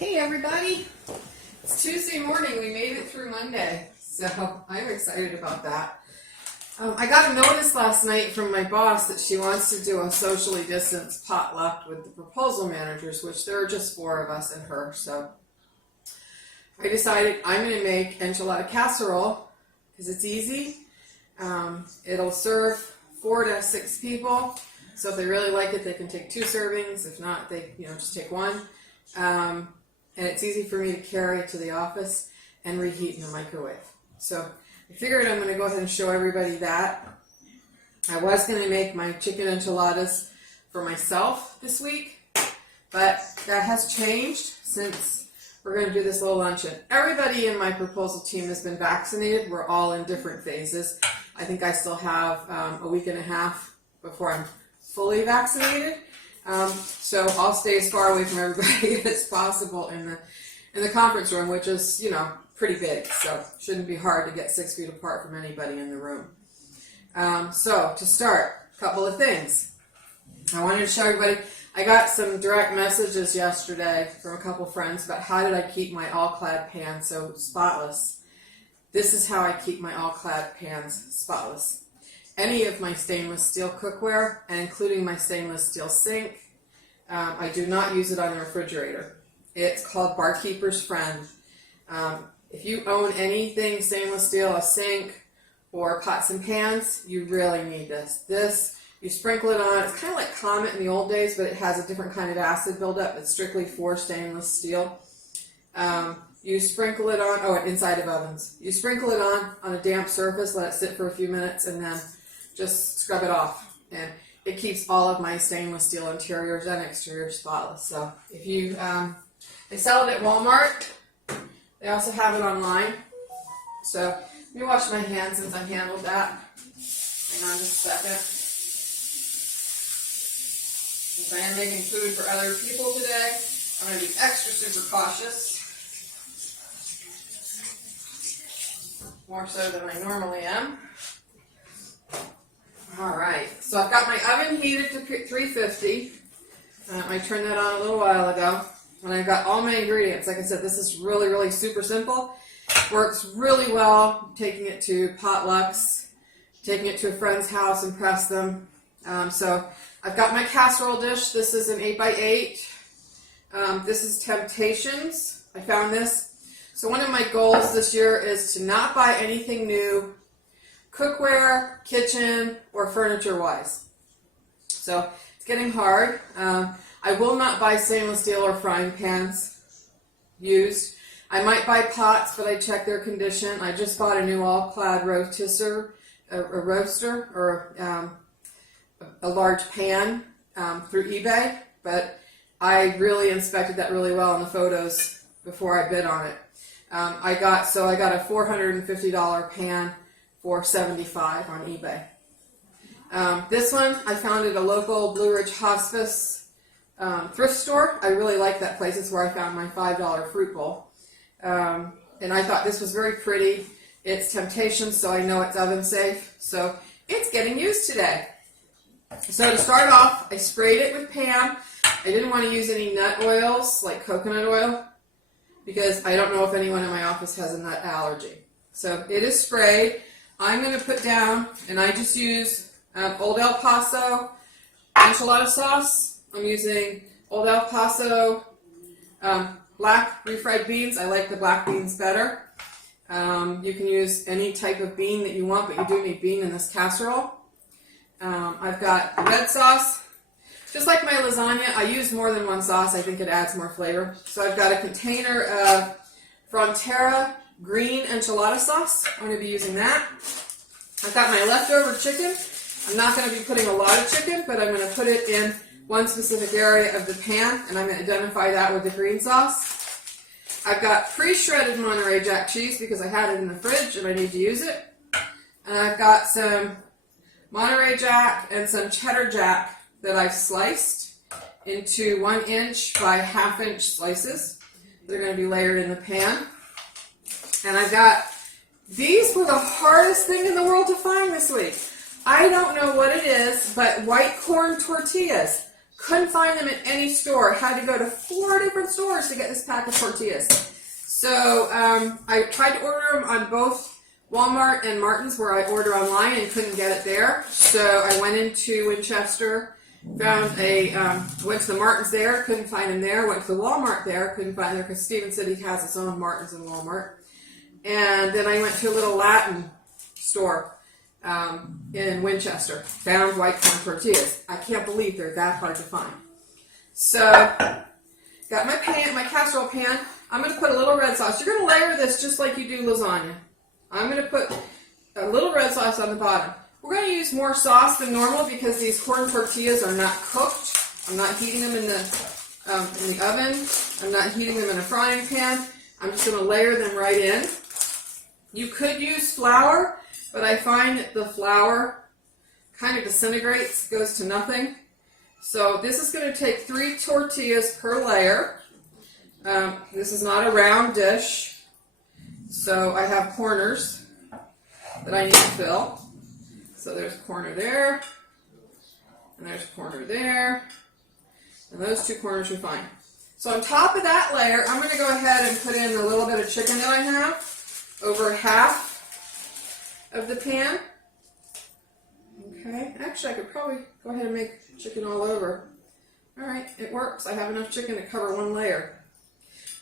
Hey everybody, it's Tuesday morning. We made it through Monday, so I'm excited about that. I got a notice last night from my boss that she wants to do a socially distanced potluck with the proposal managers, which there are just 4 of us and her. So I decided I'm going to make enchilada casserole because it's easy. It'll serve 4 to 6 people. So if they really like it, they can take 2 servings. If not, they just take 1. And it's easy for me to carry to the office and reheat in the microwave. So I figured I'm going to go ahead and show everybody that. I was going to make my chicken enchiladas for myself this week, but that has changed since we're going to do this little luncheon. Everybody in my proposal team has been vaccinated. We're all in different phases. I think I still have a week and a half before I'm fully vaccinated. So I'll stay as far away from everybody as possible in the conference room, which is, pretty big. So shouldn't be hard to get 6 feet apart from anybody in the room. So to start, a couple of things. I wanted to show everybody, I got some direct messages yesterday from a couple friends about how did I keep my all-clad pan so spotless. This is how I keep my all-clad pans spotless. Any of my stainless steel cookware, and including my stainless steel sink, I do not use it on the refrigerator. It's called Barkeeper's Friend. If you own anything stainless steel, a sink, or pots and pans, you really need this. You sprinkle it on. It's kind of like Comet in the old days, but it has a different kind of acid buildup. It's strictly for stainless steel. You sprinkle it on, inside of ovens. You sprinkle it on a damp surface, let it sit for a few minutes, and then just scrub it off. And it keeps all of my stainless steel interiors and exteriors spotless. So if you, they sell it at Walmart. They also have it online. So let me wash my hands since I handled that. Hang on just a second. Since I am making food for other people today, I'm going to be extra super cautious. More so than I normally am. Alright, so I've got my oven heated to 350. I turned that on a little while ago. And I've got all my ingredients. Like I said, this is really, really super simple. Works really well taking it to potlucks, taking it to a friend's house, impress them. So I've got my casserole dish. This is an 8x8. This is Temptations. I found this. So one of my goals this year is to not buy anything new, cookware, kitchen, or furniture-wise. So it's getting hard. I will not buy stainless steel or frying pans used. I might buy pots, but I check their condition. I just bought a new all-clad roaster, or a large pan through eBay, but I really inspected that really well in the photos before I bid on it. I got a $450 pan for $75 on eBay. This one I found at a local Blue Ridge Hospice thrift store. I really like that place. It's where I found my $5 fruit bowl. And I thought this was very pretty. It's Temptations, so I know it's oven safe. So it's getting used today. So to start off, I sprayed it with Pam. I didn't want to use any nut oils like coconut oil because I don't know if anyone in my office has a nut allergy. So it is sprayed. I'm going to put down, and I just use Old El Paso enchilada sauce. I'm using Old El Paso black refried beans. I like the black beans better. You can use any type of bean that you want, but you do need bean in this casserole. I've got red sauce. Just like my lasagna, I use more than one sauce. I think it adds more flavor. So I've got a container of Frontera green enchilada sauce. I'm going to be using that. I've got my leftover chicken. I'm not going to be putting a lot of chicken, but I'm going to put it in one specific area of the pan, and I'm going to identify that with the green sauce. I've got pre-shredded Monterey Jack cheese because I had it in the fridge and I need to use it. And I've got some Monterey Jack and some Cheddar Jack that I've sliced into 1 inch by 1/2 inch slices. They're going to be layered in the pan. And I've got, these were the hardest thing in the world to find this week. I don't know what it is, but white corn tortillas. Couldn't find them in any store. Had to go to 4 different stores to get this pack of tortillas. So I tried to order them on both Walmart and Martin's, where I order online, and couldn't get it there. So I went into Winchester, found went to the Martin's there, couldn't find him there. Went to the Walmart there, couldn't find him because Steven said he has his own Martin's and Walmart. And then I went to a little Latin store in Winchester, found white corn tortillas. I can't believe they're that hard to find. So got my pan, my casserole pan. I'm going to put a little red sauce. You're going to layer this just like you do lasagna. I'm going to put a little red sauce on the bottom. We're going to use more sauce than normal because these corn tortillas are not cooked. I'm not heating them in the oven. I'm not heating them in a frying pan. I'm just going to layer them right in. You could use flour, but I find that the flour kind of disintegrates, goes to nothing. So this is going to take 3 tortillas per layer. This is not a round dish, so I have corners that I need to fill. So there's a corner there, and there's a corner there, and those 2 corners are fine. So on top of that layer, I'm going to go ahead and put in a little bit of chicken that I have, over half of the pan. Okay, actually I could probably go ahead and make chicken all over. Alright, it works. I have enough chicken to cover 1 layer.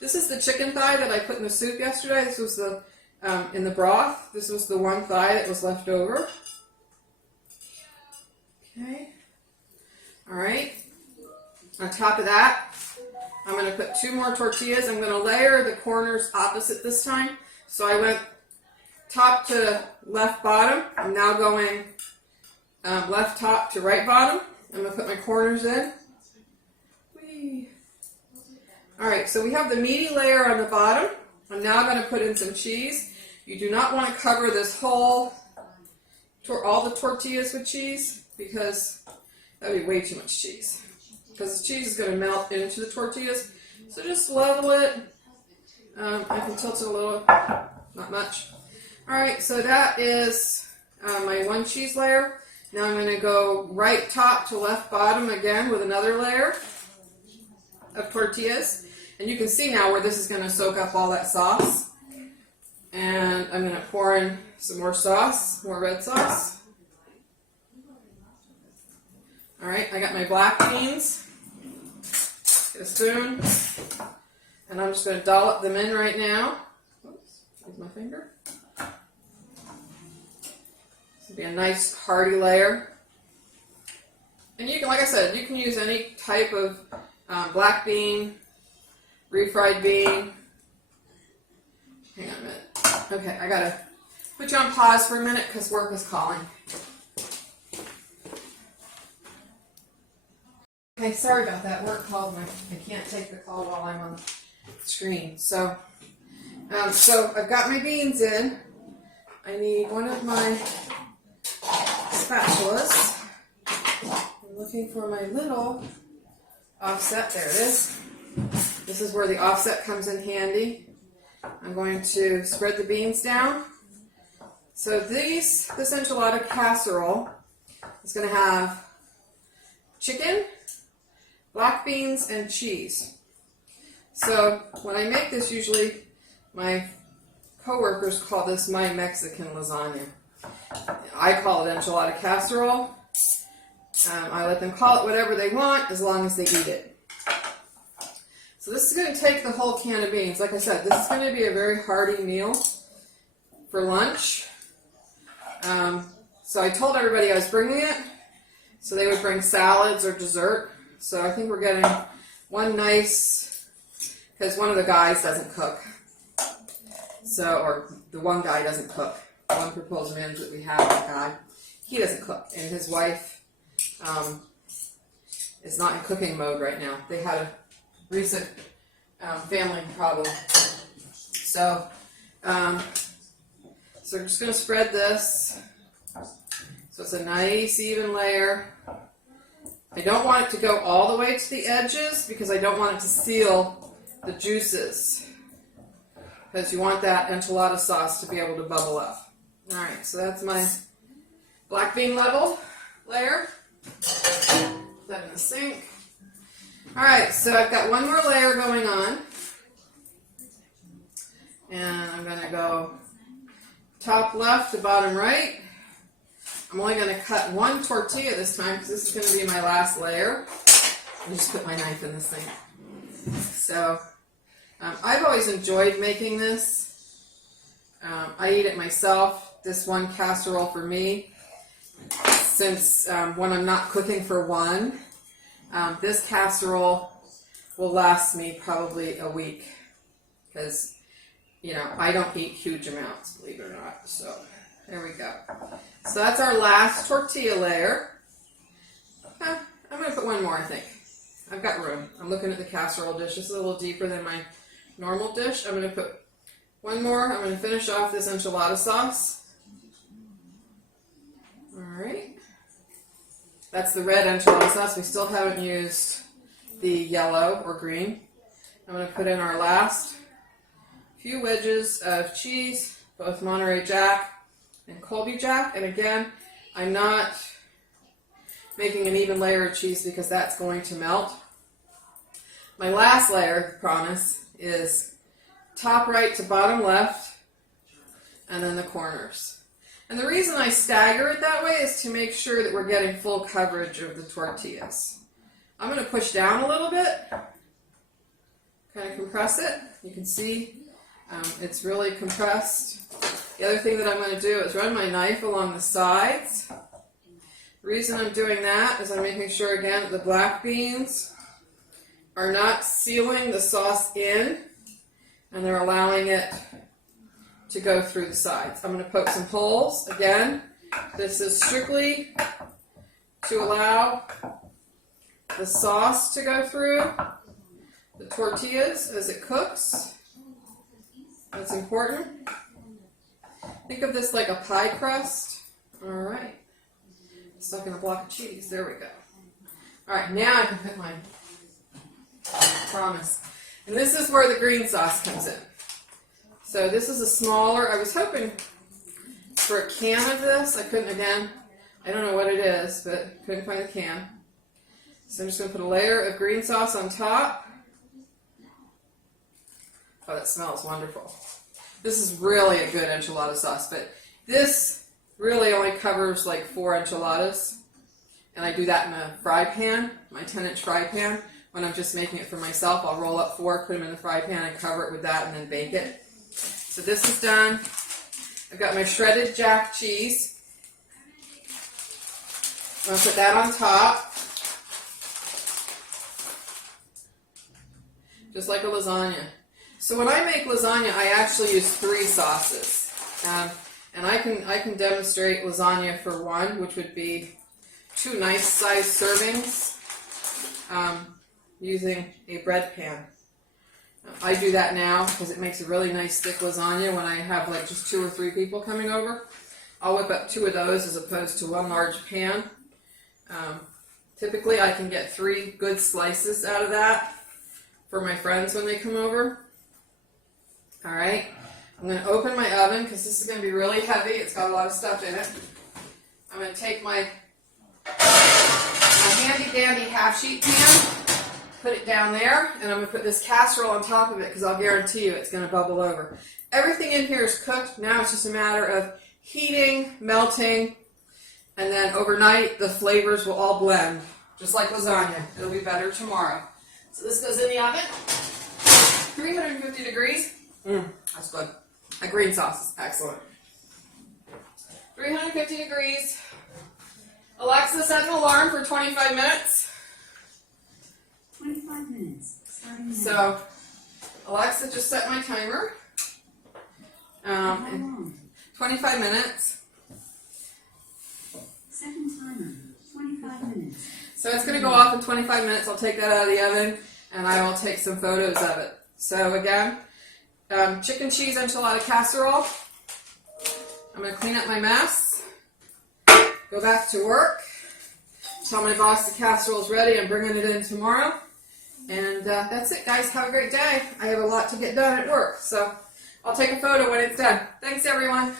This is the chicken thigh that I put in the soup yesterday. This was the, in the broth. This was the 1 thigh that was left over. Okay. Alright. On top of that, I'm going to put 2 more tortillas. I'm going to layer the corners opposite this time. So I went top to left bottom. I'm now going left top to right bottom. I'm going to put my corners in. Whee. Alright, so we have the meaty layer on the bottom. I'm now going to put in some cheese. You do not want to cover this whole, all the tortillas with cheese, because that would be way too much cheese. Because the cheese is going to melt into the tortillas. So just level it. I can tilt it a little, not much. Alright, so that is my 1 cheese layer. Now I'm going to go right top to left bottom again with another layer of tortillas. And you can see now where this is going to soak up all that sauce. And I'm going to pour in some more sauce, more red sauce. Alright, I got my black beans. Get a spoon. And I'm just going to dollop them in right now. Oops, use my finger. This will be a nice hearty layer. And you can, like I said, you can use any type of black bean, refried bean. Hang on a minute. Okay, I gotta put you on pause for a minute because work is calling. Okay, sorry about that. Work called me. I can't take the call while I'm on the screen. So I've got my beans in. I need one of my spatulas. I'm looking for my little offset. There it is. This is where the offset comes in handy. I'm going to spread the beans down. So this enchilada casserole is going to have chicken, black beans, and cheese. So when I make this, usually my coworkers call this my Mexican lasagna. I call it enchilada casserole. I let them call it whatever they want as long as they eat it. So this is going to take the whole can of beans. Like I said, this is going to be a very hearty meal for lunch. So I told everybody I was bringing it, so they would bring salads or dessert. So I think we're getting one nice, because one of the guys doesn't cook. So, or the one guy doesn't cook. One proposed man that we have, that guy, he doesn't cook. And his wife is not in cooking mode right now. They had a recent family problem. So we're just going to spread this so it's a nice even layer. I don't want it to go all the way to the edges because I don't want it to seal the juices, because you want that enchilada sauce to be able to bubble up. Alright, so that's my black bean level layer. Put that in the sink. Alright, so I've got one more layer going on. And I'm going to go top left to bottom right. I'm only going to cut one tortilla this time because this is going to be my last layer. I just put my knife in this thing. So I've always enjoyed making this. I eat it myself. This one casserole for me, since when I'm not cooking for one, this casserole will last me probably a week because, you know, I don't eat huge amounts, believe it or not. So there we go. So that's our last tortilla layer. I'm going to put one more, I think. I've got room. I'm looking at the casserole dish. This is a little deeper than my normal dish. I'm going to put one more. I'm going to finish off this enchilada sauce. Alright. That's the red enchilada sauce. We still haven't used the yellow or green. I'm going to put in our last few wedges of cheese, both Monterey Jack and Colby Jack. And again, I'm not making an even layer of cheese because that's going to melt. My last layer, I promise, is top right to bottom left, and then the corners. And the reason I stagger it that way is to make sure that we're getting full coverage of the tortillas. I'm going to push down a little bit, kind of compress it. You can see it's really compressed. The other thing that I'm going to do is run my knife along the sides. The reason I'm doing that is I'm making sure, again, that the black beans are not sealing the sauce in, and they're allowing it to go through the sides. I'm going to poke some holes. Again, this is strictly to allow the sauce to go through the tortillas as it cooks. That's important. Think of this like a pie crust. All right. Stuck in a block of cheese. There we go. All right, now I can put mine. Promise. And this is where the green sauce comes in. So this is a smaller, I was hoping for a can of this. I couldn't, again, I don't know what it is, but couldn't find a can. So I'm just going to put a layer of green sauce on top. Oh, that smells wonderful. This is really a good enchilada sauce, but this really only covers like 4 enchiladas. And I do that in a fry pan, my 10-inch fry pan. When I'm just making it for myself, I'll roll up 4, put them in the fry pan, and cover it with that, and then bake it. So this is done. I've got my shredded jack cheese. I'm going to put that on top. Just like a lasagna. So when I make lasagna, I actually use 3 sauces. And I can demonstrate lasagna for one, which would be 2 nice sized servings. Using a bread pan. I do that now because it makes a really nice thick lasagna when I have like just 2 or 3 people coming over. I'll whip up 2 of those as opposed to 1 large pan. Typically I can get 3 good slices out of that for my friends when they come over. Alright, I'm going to open my oven because this is going to be really heavy. It's got a lot of stuff in it. I'm going to take my handy dandy half sheet pan, put it down there, and I'm going to put this casserole on top of it because I'll guarantee you it's going to bubble over. Everything in here is cooked. Now it's just a matter of heating, melting, and then overnight the flavors will all blend, just like lasagna. It'll be better tomorrow. So this goes in the oven, 350 degrees. That's good. That green sauce is excellent. 350 degrees. Alexa, set an alarm for 25 minutes. 25 minutes. Starting now. So, Alexa just set my timer. 25 minutes. Second timer. 25 minutes. So it's going to go off in 25 minutes. I'll take that out of the oven, and I will take some photos of it. So again, chicken cheese enchilada casserole. I'm going to clean up my mess. Go back to work. Tell my boss the casserole's ready. I'm bringing it in tomorrow. And that's it, guys. Have a great day. I have a lot to get done at work, so I'll take a photo when it's done. Thanks, everyone.